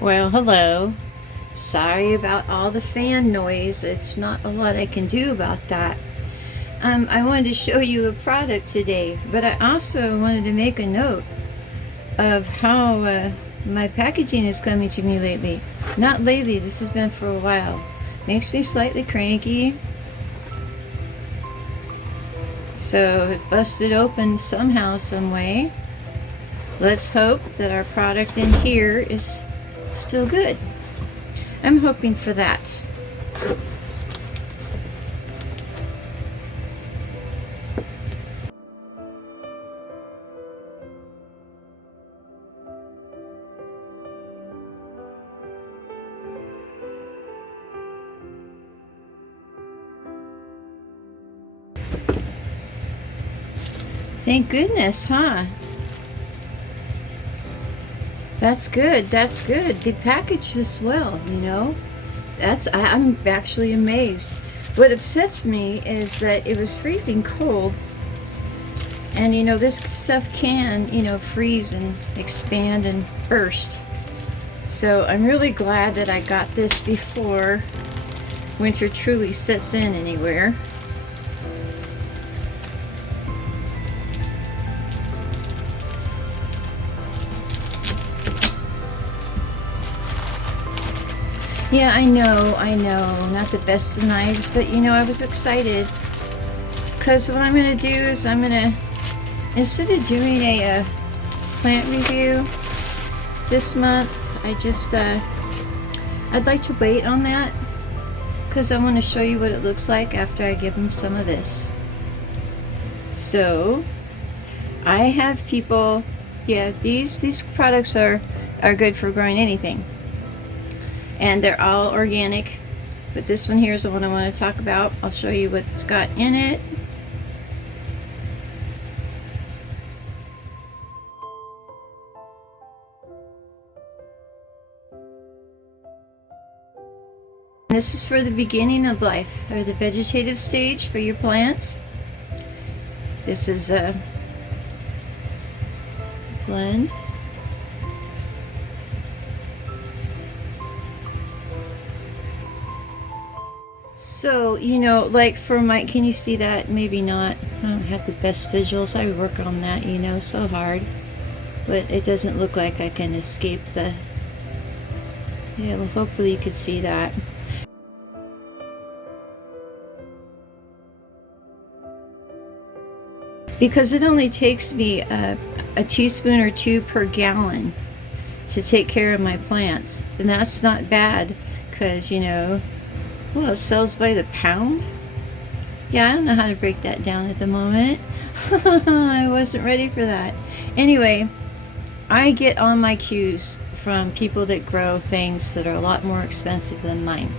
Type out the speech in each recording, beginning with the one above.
Well, hello. Sorry about all the fan noise. It's not a lot I can do about that. I wanted to show you a product today, but I also wanted to make a note of how my packaging is coming to me lately. Not lately, this has been for a while. Makes me slightly cranky. So it busted open somehow, some way. Let's hope that our product in here is still good. I'm hoping for that. Thank goodness, huh? That's good. That's good. They packaged this well, you know. I'm actually amazed. What upsets me is that it was freezing cold, and you know this stuff can, freeze and expand and burst. So I'm really glad that I got this before winter truly sets in anywhere. Yeah, I know, not the best of knives, but I was excited because what I'm going to do is instead of doing a plant review this month, I'd like to wait on that because I want to show you what it looks like after I give them some of this. So, I have people, these products are good for growing anything. And they're all organic, but this one here is the one I want to talk about. I'll show you what it's got in it. This is for the beginning of life, or the vegetative stage for your plants. This is a blend. So, like for my, can you see that? Maybe not. I don't have the best visuals. I work on that, so hard. But it doesn't look like I can escape the, well, hopefully you could see that. Because it only takes me a teaspoon or two per gallon to take care of my plants. And that's not bad, because, well, it sells by the pound? Yeah, I don't know how to break that down at the moment. I wasn't ready for that. Anyway, I get all my cues from people that grow things that are a lot more expensive than mine.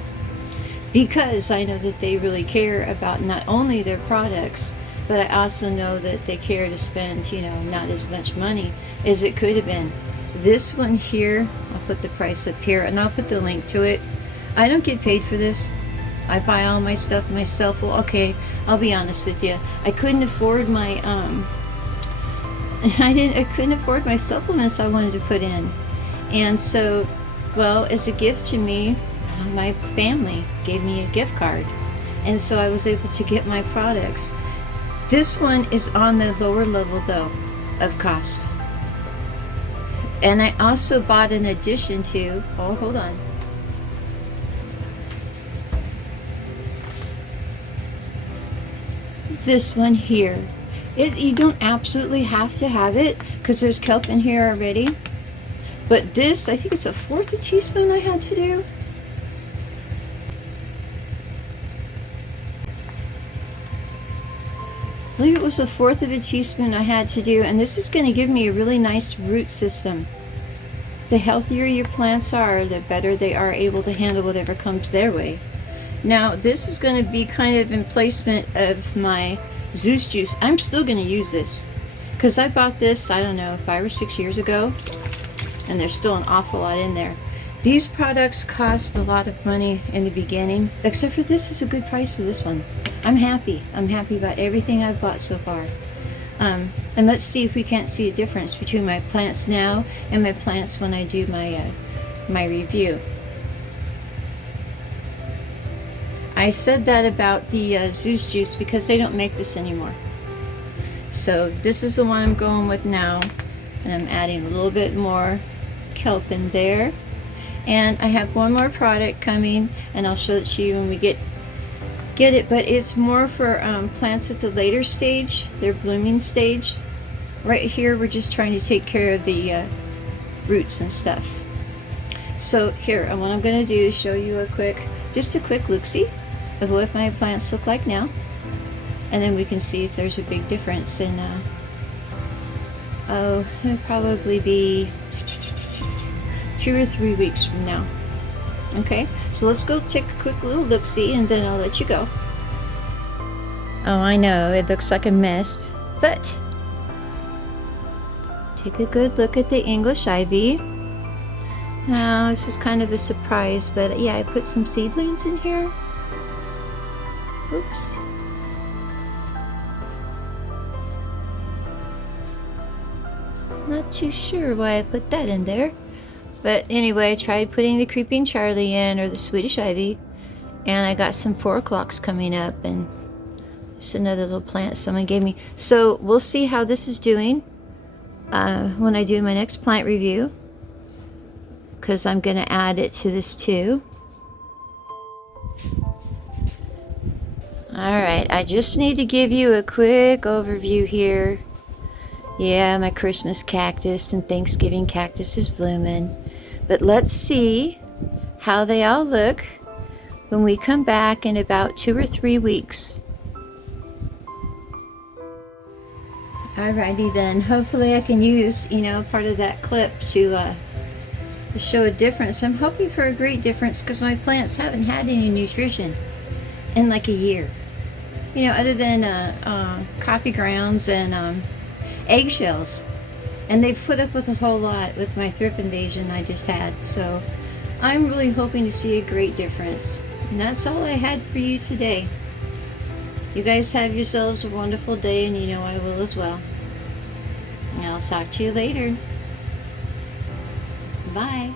Because I know that they really care about not only their products, but I also know that they care to spend, not as much money as it could have been. This one here, I'll put the price up here, and I'll put the link to it. I don't get paid for this. I buy all my stuff myself. Well, okay, I'll be honest with you. I couldn't afford my I couldn't afford my supplements I wanted to put in. And so, well, as a gift to me, my family gave me a gift card. And so I was able to get my products. This one is on the lower level though of cost. And I also bought in addition to, oh, hold on. This one here. You don't absolutely have to have it because there's kelp in here already. But this, I think it's a fourth a teaspoon I had to do. I believe it was a fourth of a teaspoon I had to do, and this is going to give me a really nice root system. The healthier your plants are, the better they are able to handle whatever comes their way. Now, this is going to be kind of in placement of my Zeus juice. I'm still going to use this because I bought this, I don't know, 5 or 6 years ago, and there's still an awful lot in there. These products cost a lot of money in the beginning, except for this is a good price for this one. I'm happy. I'm happy about everything I've bought so far. And let's see if we can't see a difference between my plants now and my plants when I do my my review. I said that about the Zeus juice because they don't make this anymore. So this is the one I'm going with now, and I'm adding a little bit more kelp in there. And I have one more product coming, and I'll show it to you when we get it, but it's more for plants at the later stage, their blooming stage. Right here we're just trying to take care of the roots and stuff. So here, what I'm going to do is show you just a quick look-see of what my plants look like now, and then we can see if there's a big difference in it'll probably be 2 or 3 weeks from now. Okay, so let's go take a quick little look-see, and then I'll let you go. Oh, I know, it looks like a mess, but take a good look at the English ivy. Now, it's just kind of a surprise, but yeah, I put some seedlings in here. Oops. Not too sure why I put that in there. But anyway, I tried putting the Creeping Charlie in, or the Swedish Ivy, and I got some 4 o'clocks coming up, and just another little plant someone gave me. So we'll see how this is doing when I do my next plant review, because I'm going to add it to this too. Alright, I just need to give you a quick overview here. Yeah, my Christmas cactus and Thanksgiving cactus is blooming. But let's see how they all look when we come back in about 2 or 3 weeks. Alrighty then, hopefully I can use, part of that clip to show a difference. I'm hoping for a great difference because my plants haven't had any nutrition in like a year. Other than coffee grounds and eggshells. And they've put up with a whole lot with my thrip invasion I just had. So I'm really hoping to see a great difference. And that's all I had for you today. You guys have yourselves a wonderful day, and I will as well. And I'll talk to you later. Bye.